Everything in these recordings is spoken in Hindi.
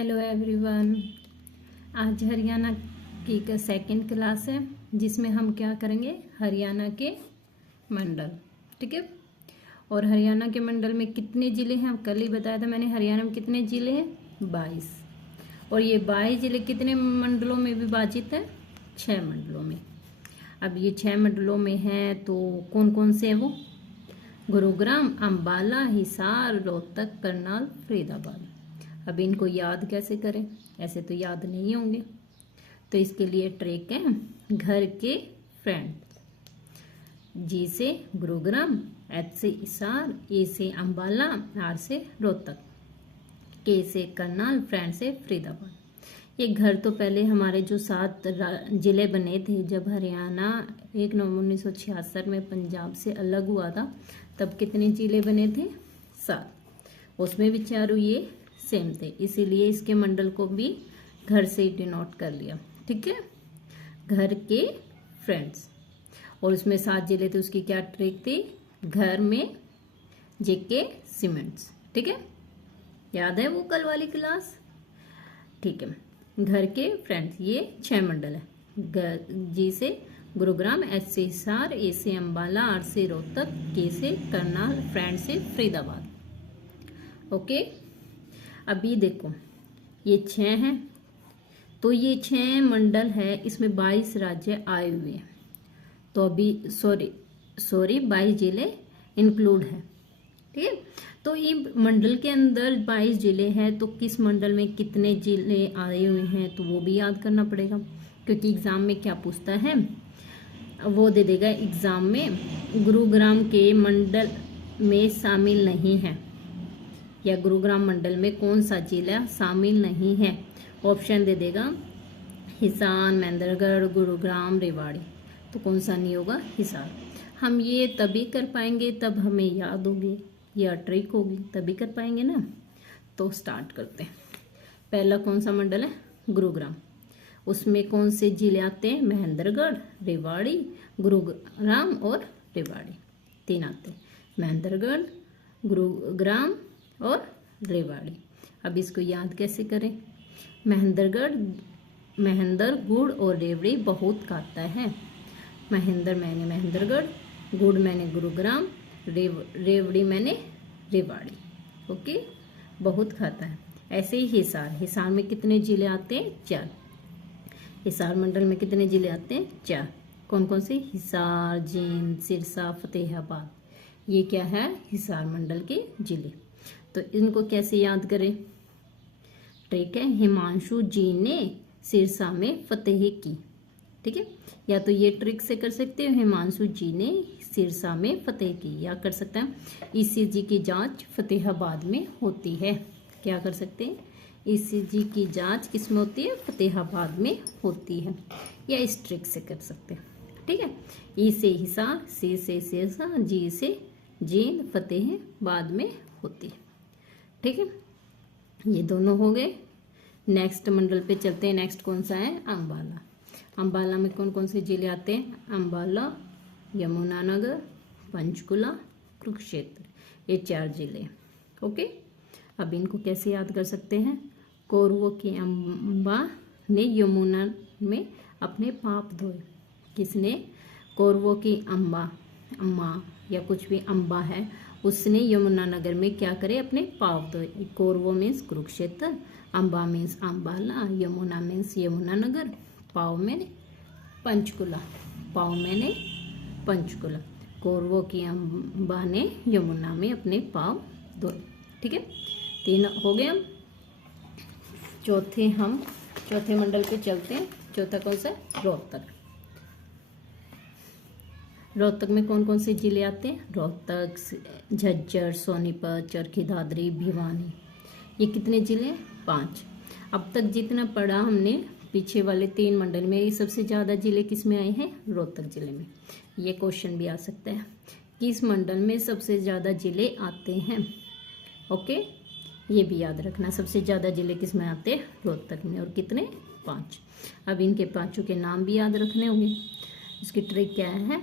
Hello everyone. आज हरियाणा की सेकंड क्लास है जिसमें हम क्या करेंगे, हरियाणा के मंडल। ठीक है। और हरियाणा के मंडल में कितने ज़िले हैं, कल ही बताया था मैंने। हरियाणा में कितने ज़िले हैं, 22। और ये 22 ज़िले कितने मंडलों में विभाजित है, 6 मंडलों में। अब ये 6 मंडलों में हैं तो कौन कौन से हैं वो, गुरुग्राम, अंबाला, हिसार, रोहतक, करनाल, फरीदाबाद। अब इनको याद कैसे करें, ऐसे तो याद नहीं होंगे। तो इसके लिए ट्रिक है, घर के फ्रेंड। जी से गुरुग्राम, एच से हिसार, ए से अंबाला, आर से रोहतक, के से करनाल, फ्रेंड से फरीदाबाद। ये घर तो पहले हमारे जो 7 जिले बने थे जब हरियाणा 1 नवंबर 1966 में पंजाब से अलग हुआ था, तब कितने जिले बने थे, 7। उसमें भी चारों ये सेम थे, इसीलिए इसके मंडल को भी घर से ही डिनोट कर लिया। ठीक है, घर के फ्रेंड्स। और उसमें 7 जिले थे, उसकी क्या ट्रिक थी, घर में जेके सीमेंट्स। ठीक है, याद है वो कल वाली क्लास। ठीक है, घर के फ्रेंड्स, ये 6 मंडल है। जी से गुरुग्राम, एच से हिसार, ए से अंबाला, आर से रोहतक, के से करनाल, फ्रेंड से फरीदाबाद। ओके, अभी देखो ये 6 हैं, तो ये 6 मंडल है, इसमें 22 राज्य आए हुए हैं। तो अभी सॉरी 22 जिले इंक्लूड है। ठीक है, तो ये मंडल के अंदर 22 जिले हैं, तो किस मंडल में कितने जिले आए हुए हैं तो वो भी याद करना पड़ेगा, क्योंकि एग्जाम में क्या पूछता है वो दे देगा एग्जाम में। गुरुग्राम के मंडल में शामिल नहीं है, या गुरुग्राम मंडल में कौन सा जिला शामिल नहीं है। ऑप्शन दे देगा हिसार, महेंद्रगढ़, गुरुग्राम, रेवाड़ी। तो कौन सा नहीं होगा, हिसार। हम ये तभी कर पाएंगे तब हमें याद होगी, या ट्रिक होगी तभी कर पाएंगे ना। तो स्टार्ट करते हैं। पहला कौन सा मंडल है, गुरुग्राम। उसमें कौन से जिले आते हैं, महेंद्रगढ़, रेवाड़ी, गुरुग्राम और रेवाड़ी। 3 आते हैं, महेंद्रगढ़, गुरुग्राम और रेवाड़ी। अब इसको याद कैसे करें, महेंद्र गुड़ और रेवड़ी बहुत खाता है। महेंद्र मैंने महेंद्रगढ़, गुड़ मैंने गुरुग्राम, रेवड़ी मैंने रेवाड़ी। ओके, बहुत खाता है। ऐसे ही हिसार में कितने जिले आते हैं, 4। हिसार मंडल में कितने जिले आते हैं, 4। कौन कौन से, हिसार, जींद, सिरसा, फतेहाबाद। ये क्या है, हिसार मंडल के जिले। तो इनको कैसे याद करें, ट्रिक है, हिमांशु जी ने सिरसा में फतेह की। ठीक है, या तो ये ट्रिक से कर सकते हो, हिमांशु जी ने सिरसा में फतेह की, या कर सकते हैं ईसीजी की जांच फतेहाबाद में होती है। क्या कर सकते हैं, ईसीजी की जांच किस में होती है, फतेहाबाद में होती है, या इस ट्रिक से कर सकते हैं। ठीक है, ई से हिसार, सी से सिरसा, जी से जींद, फतेहाबाद में होती है। ठीक है, ये दोनों हो गए। नेक्स्ट मंडल पे चलते हैं। नेक्स्ट कौन सा है, अंबाला। अंबाला में कौन कौन से जिले आते हैं, अंबाला, यमुनानगर, पंचकुला, कुरुक्षेत्र। ये 4 जिले। ओके, अब इनको कैसे याद कर सकते हैं, कौरवों की अम्बा ने यमुना में अपने पाप धोए। किसने, कौरवों की अम्मा या कुछ भी अम्बा है, उसने यमुनानगर में क्या करे, अपने पाप धोए। कौरवों means Kurukshetra, Amba means Ambala, Yamuna means Yamunanagar, पाव में पंचकुला, कौरवों की अम्बा ने यमुना में अपने पाव धोए। ठीक है, 3 हो गए। हम चौथे मंडल पे चलते हैं। चौथा कौन सा, रोहतक। रोहतक में कौन कौन से जिले आते हैं, रोहतक, झज्जर, सोनीपत, चरखी दादरी, भिवानी। ये कितने जिले, 5। अब तक जितना पढ़ा हमने पीछे वाले 3 मंडल में, ये सबसे ज़्यादा जिले किस में आए हैं, रोहतक जिले में। ये क्वेश्चन भी आ सकता है, किस मंडल में सबसे ज़्यादा जिले आते हैं। ओके, ये भी याद रखना, सबसे ज़्यादा जिले किस में आते हैं, रोहतक में। और कितने, 5। अब इनके 5 के नाम भी याद रखने होंगे। इसकी ट्रिक क्या है,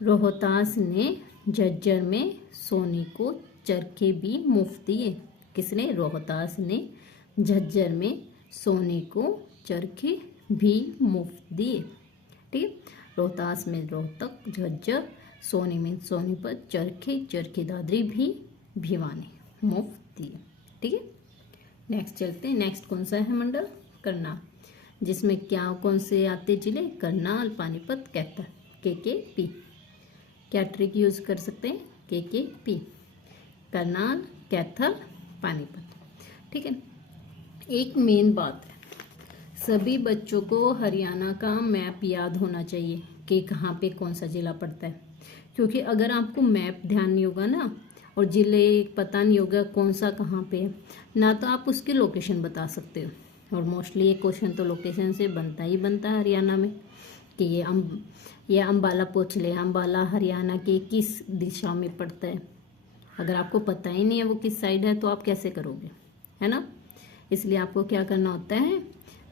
रोहतास ने झज्जर में सोनी को चरखे भी मुफ्त दिए। किसने? रोहतास ने झज्जर में सोने को चरखे भी मुफ्त दिए। ठीक है, रोहतास में रोहतक, झज्जर, सोने में सोनीपत, चरखे, चरखी दादरी भी भिवानी मुफ्त दिए। ठीक है, नेक्स्ट चलते हैं। नेक्स्ट कौन सा है मंडल? करनाल, जिसमें क्या कौन से आते जिले? करनाल, पानीपत, कैथल, KKP। क्या ट्रिक यूज कर सकते हैं? KKP, करनाल, कैथल, पानीपत। ठीक है, एक मेन बात है, सभी बच्चों को हरियाणा का मैप याद होना चाहिए कि कहाँ पे कौन सा जिला पड़ता है, क्योंकि अगर आपको मैप ध्यान नहीं होगा ना और जिले पता नहीं होगा कौन सा कहाँ पे है ना, तो आप उसकी लोकेशन बता सकते हो। और मोस्टली ये क्वेश्चन तो लोकेशन से बनता ही बनता है हरियाणा में कि ये अम्बाला पूछ ले, अम्बाला हरियाणा के किस दिशा में पड़ता है। अगर आपको पता ही नहीं है वो किस साइड है तो आप कैसे करोगे, है ना। इसलिए आपको क्या करना होता है,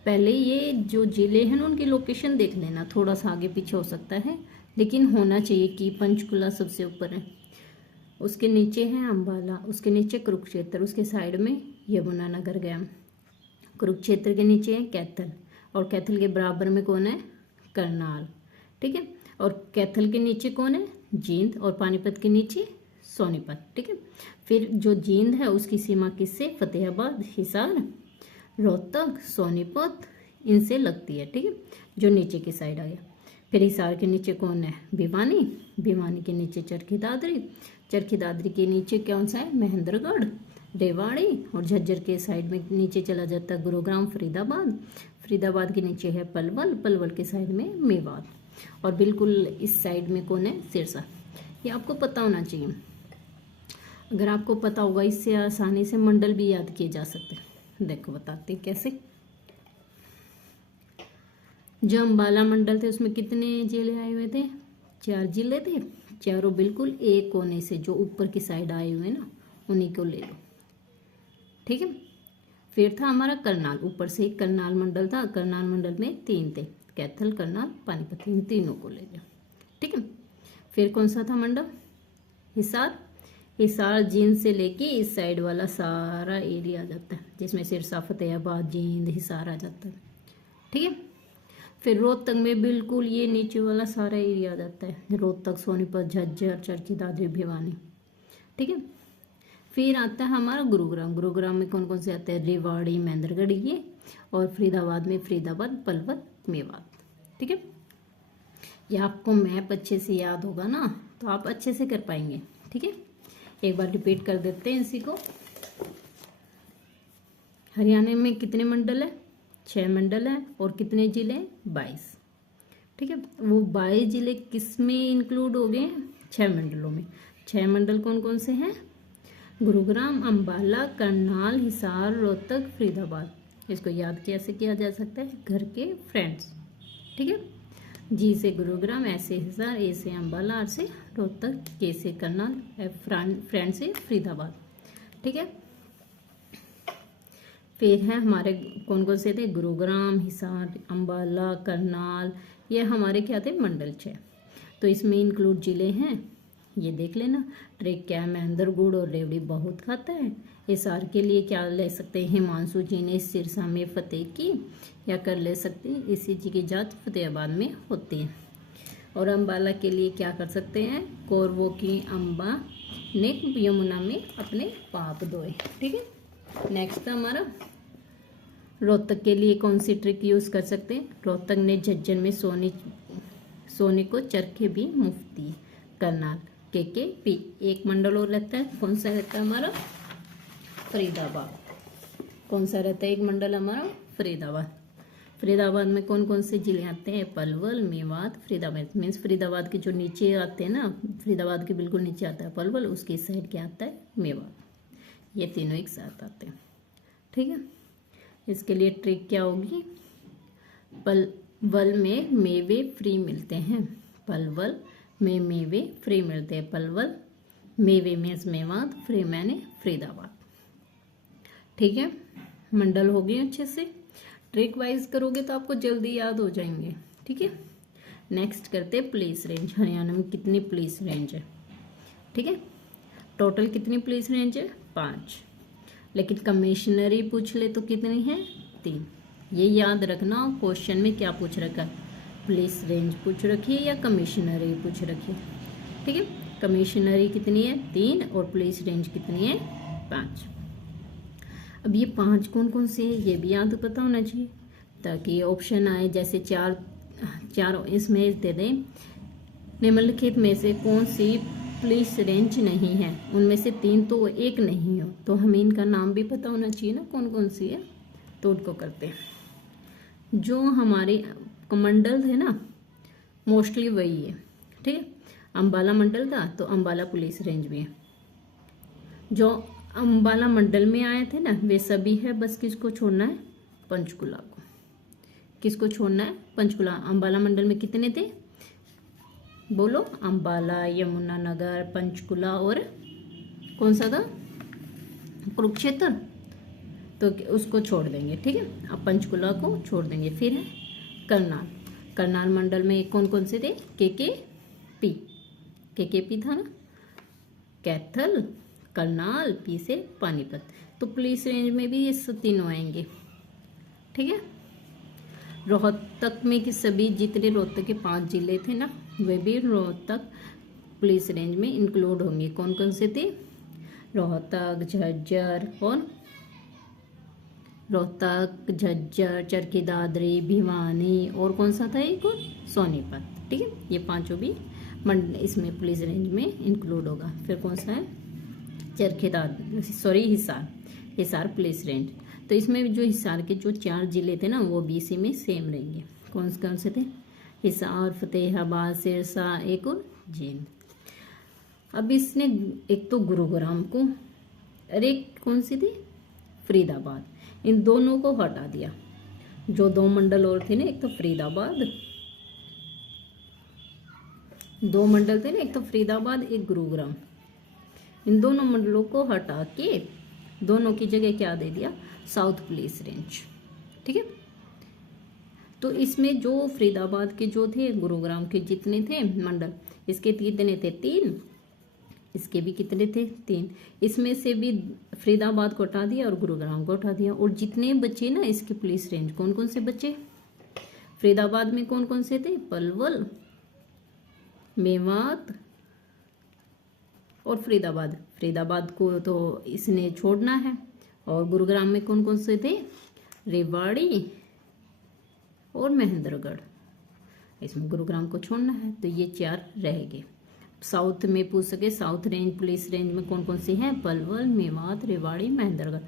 पहले ये जो जिले हैं ना उनकी लोकेशन देख लेना, थोड़ा सा आगे पीछे हो सकता है लेकिन होना चाहिए कि पंचकुला सबसे ऊपर है, उसके नीचे है अम्बाला, उसके नीचे कुरुक्षेत्र, उसके साइड में यमुनानगर गया, कुरुक्षेत्र के नीचे है कैथल और कैथल के बराबर में कौन है? करनाल। ठीक है, और कैथल के नीचे कौन है? जींद, और पानीपत के नीचे सोनीपत। ठीक है, फिर जो जींद है उसकी सीमा किससे? फतेहाबाद, हिसार, रोहतक, सोनीपत, इनसे लगती है। ठीक है, जो नीचे की साइड आ गया। फिर हिसार के नीचे कौन है? भिवानी, भिवानी के नीचे चरखी दादरी, चरखी दादरी के नीचे कौन सा है? महेंद्रगढ़, रेवाड़ी, और झज्जर के साइड में नीचे चला जाता है गुरुग्राम, फरीदाबाद, फरीदाबाद के नीचे है पलवल, पलवल के साइड में मेवात, और बिल्कुल इस साइड में कौन है? सिरसा। ये आपको पता होना चाहिए। अगर आपको पता होगा इससे आसानी से मंडल भी याद किए जा सकते हैं। देखो बताते हैं कैसे। जो अम्बाला मंडल थे उसमें कितने जिले आए हुए थे? 4 जिले थे, चारों बिल्कुल एक कोने से जो ऊपर की साइड आए हुए ना उन्हीं को ले लो। ठीक है, फिर था हमारा करनाल, ऊपर से एक करनाल मंडल था, करनाल मंडल में 3 थे, कैथल, करनाल, पानीपत, इन तीनों को ले लो। ठीक है, फिर कौन सा था मंडल? हिसार, हिसार जींद से लेके इस साइड वाला सारा एरिया आ जाता है, जिसमें सिरसा, फतेहाबाद, जींद, हिसार आ जाता है। ठीक है, फिर रोहतक में बिल्कुल ये नीचे वाला सारा एरिया आ जाता है, रोहतक, सोनीपत, झज्जर, चरखी दादरी, भिवानी। ठीक है, फिर आता है हमारा गुरुग्राम, गुरुग्राम में कौन कौन से आते हैं? रेवाड़ी, महेंद्रगढ़ ये, और फरीदाबाद में फरीदाबाद, पलवल, मेवात। ठीक है, ये आपको मैप अच्छे से याद होगा ना तो आप अच्छे से कर पाएंगे। ठीक है, एक बार रिपीट कर देते हैं इसी को। हरियाणा में कितने मंडल है? 6 मंडल है, और कितने जिले हैं? 22। ठीक है, वो 22 जिले किस में इंक्लूड हो गए हैं? 6 मंडलों में। 6 मंडल कौन कौन से हैं? गुरुग्राम, अम्बाला, करनाल, हिसार, रोहतक, फरीदाबाद। इसको याद कैसे किया जा सकता है? घर के फ्रेंड्स। ठीक है, जी से गुरुग्राम, ऐसे हिसार, ए से अम्बाला, आर से रोहतक, के से करनाल, फ्रेंड से फरीदाबाद। ठीक है, फिर है हमारे कौन कौन से थे? गुरुग्राम, हिसार, अम्बाला, करनाल, ये हमारे क्या थे? मंडल 6। तो इसमें इंक्लूड जिले हैं, ये देख लेना। ट्रिक क्या है? महेंद्रगढ़ और रेवड़ी बहुत खाता है। हिसार के लिए क्या ले सकते हैं? हिमांशु जी ने सिरसा में फतेह की, या कर ले सकते हैं इसी जी की जात फतेहाबाद में होती है। और अम्बाला के लिए क्या कर सकते हैं? कौरवों की अम्बा ने यमुना में अपने पाप धोए। ठीक है, नेक्स्ट था हमारा रोहतक के लिए कौन सी ट्रिक यूज कर सकते हैं? रोहतक ने झज्जर में सोने को चरखे भी मुफ्त दिए। करनाल, KKP। एक मंडल और रहता है, कौन सा रहता है हमारा? फरीदाबाद। कौन सा रहता है एक मंडल हमारा? फरीदाबाद। फरीदाबाद में कौन कौन से जिले आते हैं? पलवल, मेवात, फरीदाबाद। मीन्स फरीदाबाद के जो नीचे आते हैं ना, फरीदाबाद के बिल्कुल नीचे आता है पलवल, उसके साइड क्या आता है? मेवात। ये तीनों एक साथ आते हैं। ठीक है, इसके लिए ट्रिक क्या होगी? पलवल में मेवे फ्री मिलते हैं, पलवल में मेवे फ्री मिलते हैं। पलवल मेवे मीन्स मेवात, फ्री मैंने फरीदाबाद। ठीक है, मंडल हो गए अच्छे से। ट्रिक वाइज करोगे तो आपको जल्दी याद हो जाएंगे। ठीक है, नेक्स्ट करते हैं पुलिस रेंज। हरियाणा में कितनी पुलिस रेंज है? ठीक है, टोटल कितनी पुलिस रेंज है? 5। लेकिन कमिश्नरी पूछ ले तो कितनी है, 3। ये याद रखना क्वेश्चन में क्या पूछ रखा है, पुलिस रेंज पूछ रखी है या कमिश्नरी पूछ रखी है। ठीक है, कमिश्नरी कितनी है, 3 और पुलिस रेंज कितनी है, 5। अब ये 5 कौन कौन से है ये भी याद पता होना चाहिए, ताकि ऑप्शन आए जैसे चार इसमें दे दें, निम्नलिखित में से कौन सी पुलिस रेंज नहीं है, उनमें से 3 तो एक नहीं हो, तो हमें इनका नाम भी पता होना चाहिए ना कौन कौन सी है। तो उनको करते हैं, जो हमारे मंडल थे ना मोस्टली वही है। ठीक है, अम्बाला मंडल था तो अम्बाला पुलिस रेंज भी है। जो अम्बाला मंडल में आए थे ना वे सभी है, बस किसको छोड़ना है, पंचकुला को। किसको छोड़ना है, पंचकुला। अम्बाला मंडल में कितने थे, बोलो, अम्बाला, यमुनानगर, पंचकुला और कौन सा था, कुरुक्षेत्र, तो उसको छोड़ देंगे। ठीक है, अब पंचकुला को छोड़ देंगे। फिर है करनाल। करनाल मंडल में कौन कौन से थे, केकेपी था ना, कैथल, करनाल, पी से पानीपत। तो पुलिस रेंज में भी ये तीनों आएंगे। ठीक है, रोहतक में कि सभी जितने रोहतक के 5 जिले थे ना वे भी रोहतक पुलिस रेंज में इंक्लूड होंगे। कौन कौन से थे, रोहतक, झज्जर, चरखी दादरी, भिवानी और कौन सा था एक और, सोनीपत। ठीक है, ये 5 भी इसमें पुलिस रेंज में इंक्लूड होगा। फिर कौन सा है, हिसार पुलिस रेंज। तो इसमें जो हिसार के जो 4 जिले थे ना वो भी इसी में सेम रहेंगे। कौन कौन से थे, हिसार, फतेहाबाद, सिरसा, एक और जींद। अब इसने एक तो गुरुग्राम को और एक कौन सी थी, फरीदाबाद, इन दोनों को हटा दिया। जो 2 मंडल और थे ना, एक तो फरीदाबाद, 2 मंडल थे ना, एक तो फरीदाबाद एक गुरुग्राम, इन दोनों मंडलों को हटा के दोनों की जगह क्या दे दिया, साउथ पुलिस रेंज। ठीक है, तो इसमें जो फरीदाबाद के जो थे, गुरुग्राम के जितने थे मंडल, इसके कितने थे, 3, इसके भी कितने थे, 3। इसमें से भी फरीदाबाद को हटा दिया और गुरुग्राम को हटा दिया। और जितने बचे ना इसके पुलिस रेंज, कौन कौन से बचे, फरीदाबाद में कौन कौन से थे, पलवल, मेवात और फरीदाबाद को तो इसने छोड़ना है। और गुरुग्राम में कौन कौन से थे, रेवाड़ी और महेंद्रगढ़, इसमें गुरुग्राम को छोड़ना है। तो ये 4 रहेंगे। साउथ में पूछ सके, साउथ रेंज पुलिस रेंज में कौन कौन सी हैं, पलवल, मेवात, रेवाड़ी, महेंद्रगढ़।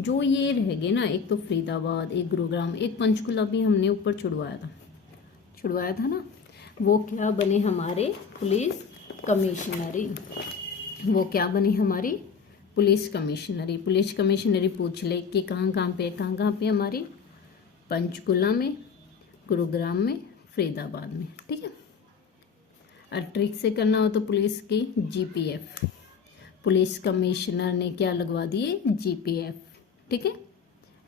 जो ये रहेंगे ना, एक तो फरीदाबाद, एक गुरुग्राम, एक पंचकुला भी हमने ऊपर छुड़वाया था ना, वो क्या बने हमारे पुलिस कमिश्नरी। वो क्या बनी हमारी पुलिस कमिश्नरी। पुलिस कमिश्नरी पूछ ले कि कहाँ कहाँ पे हमारी, पंचकुला में, गुरुग्राम में, फरीदाबाद में। ठीक है, और ट्रिक से करना हो तो पुलिस की जीपीएफ, पुलिस कमिश्नर ने क्या लगवा दिए, जीपीएफ। ठीक है,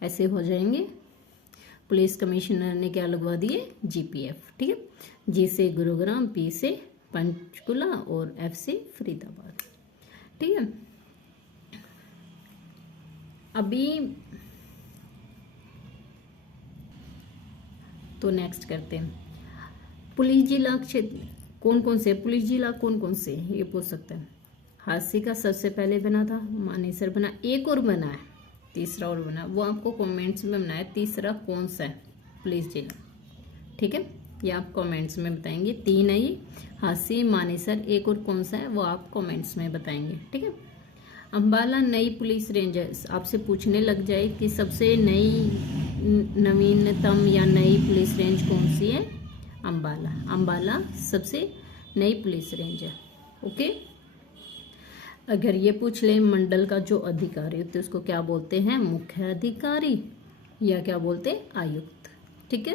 ऐसे हो जाएंगे, पुलिस कमिश्नर ने क्या लगवा दिए, जीपीएफ। ठीक है, जी से गुरुग्राम, पी से पंचकुला और एफ से फरीदाबाद। ठीक है, अभी तो नेक्स्ट करते हैं, पुलिस जिला क्षेत्र कौन कौन से, पुलिस जिला कौन कौन से ये पूछ सकते हैं। हादसे का सबसे पहले बना था, मानेसर बना, एक और बना है, तीसरा और बना, वो आपको कमेंट्स में बनाया, तीसरा कौन सा है पुलिस जिला। ठीक है, ये आप कमेंट्स में बताएंगे। 3 है ये, हादसे, मानेसर, एक और कौन सा है वो आप कमेंट्स में बताएंगे। ठीक है, अम्बाला नई पुलिस रेंज आपसे पूछने लग जाए कि सबसे नवीनतम या नई पुलिस रेंज कौन सी है, अम्बाला सबसे नई पुलिस रेंज है। ओके, अगर ये पूछ ले मंडल का जो अधिकारी होते हैं उसको क्या बोलते हैं, मुख्य अधिकारी या क्या बोलते हैं, आयुक्त। ठीक है,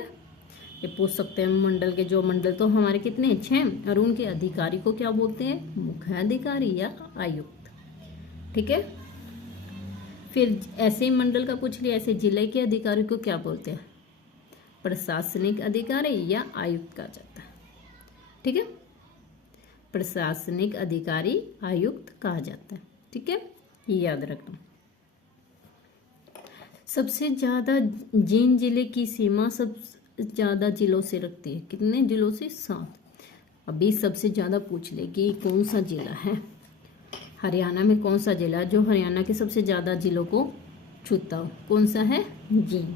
ये पूछ सकते हैं। मंडल के जो मंडल तो हमारे कितने 6 और उनके अधिकारी को क्या बोलते हैं, मुख्य अधिकारी या आयुक्त। ठीक है, फिर ऐसे ही मंडल का पूछ लिया, ऐसे जिले के अधिकारी को क्या बोलते हैं, प्रशासनिक अधिकारी या आयुक्त कहा जाता है। ठीक है, प्रशासनिक अधिकारी, आयुक्त कहा जाता है। ठीक है, ये याद रखना। सबसे ज़्यादा जींद जिले की सीमा सब ज़्यादा जिलों से रखती है। कितने जिलों से? 7। अभी सबसे ज़्यादा पूछ ले कि कौन सा जिला है हरियाणा में, कौन सा जिला जो हरियाणा के सबसे ज़्यादा जिलों को छूता हो, कौन सा है? जींद।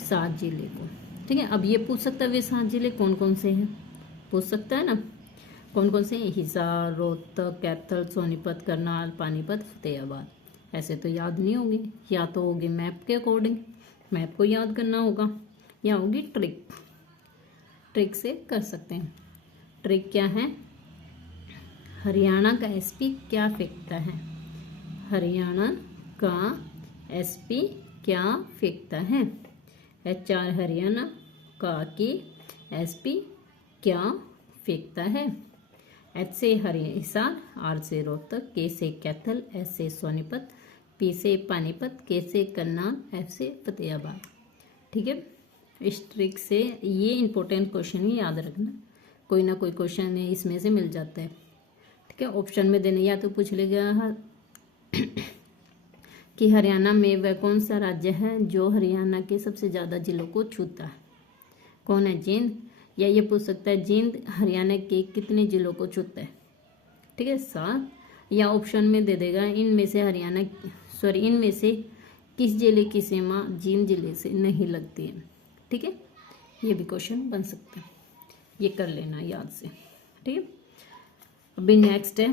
7 जिले को, ठीक है। अब ये पूछ सकता है वे 7 जिले कौन कौन से हैं, पूछ सकता है ना, कौन कौन से हैं? हिसार, रोहतक, कैथल, सोनीपत, करनाल, पानीपत, फतेहाबाद। ऐसे तो याद नहीं होगी, या तो होगी मैप के अकॉर्डिंग, मैप को याद करना होगा, या होगी ट्रिक, ट्रिक से कर सकते हैं। ट्रिक क्या है? हरियाणा का एसपी क्या फेंकता है? हरियाणा का एसपी क्या फेंकता है? HR हरियाणा का कि एसपी क्या फेंकता है? H से हिसार, R से रोहतक, K से कैथल, S से सोनीपत, P से पानीपत, K से करनाल, F से फतेहाबाद। ठीक है, इस ट्रिक से ये इंपॉर्टेंट क्वेश्चन ही याद रखना, कोई ना कोई क्वेश्चन इसमें से मिल जाता है। ठीक है, ऑप्शन में देने या तो पूछ लेगा कि हरियाणा में वह कौन सा राज्य है जो हरियाणा के सबसे ज़्यादा जिलों को छूता है, कौन है? जींद। या ये पूछ सकता है जींद हरियाणा के कितने जिलों को छूता है? ठीक है, 7। या ऑप्शन में दे देगा इनमें से किस जिले की सीमा जींद जिले से नहीं लगती है। ठीक है, ये भी क्वेश्चन बन सकता है, ये कर लेना याद से। ठीक है, अभी नेक्स्ट है,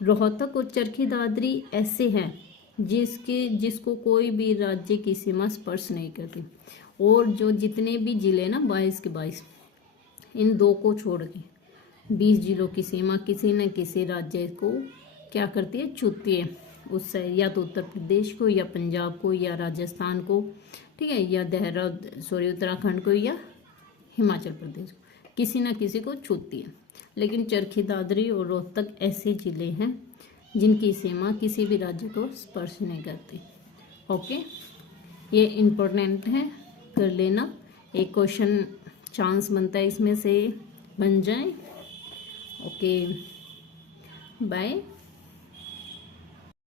रोहतक और चरखी दादरी ऐसे हैं जिसको कोई भी राज्य की सीमा स्पर्श नहीं करती, और जो जितने भी जिले ना 22 के 22, इन 2 को छोड़ के 20 जिलों की सीमा किसी न किसी राज्य को क्या करती है? छूती है। उससे या तो उत्तर प्रदेश को, या पंजाब को, या राजस्थान को, ठीक है, या उत्तराखंड को, या हिमाचल प्रदेश को, किसी न किसी को छूती है। लेकिन चरखी दादरी और रोहतक ऐसे जिले हैं जिनकी सीमा किसी भी राज्य को स्पर्श नहीं करती। ओके, ये इम्पोर्टेंट है, कर लेना। एक क्वेश्चन चांस बनता है इसमें से बन जाए। Okay, bye.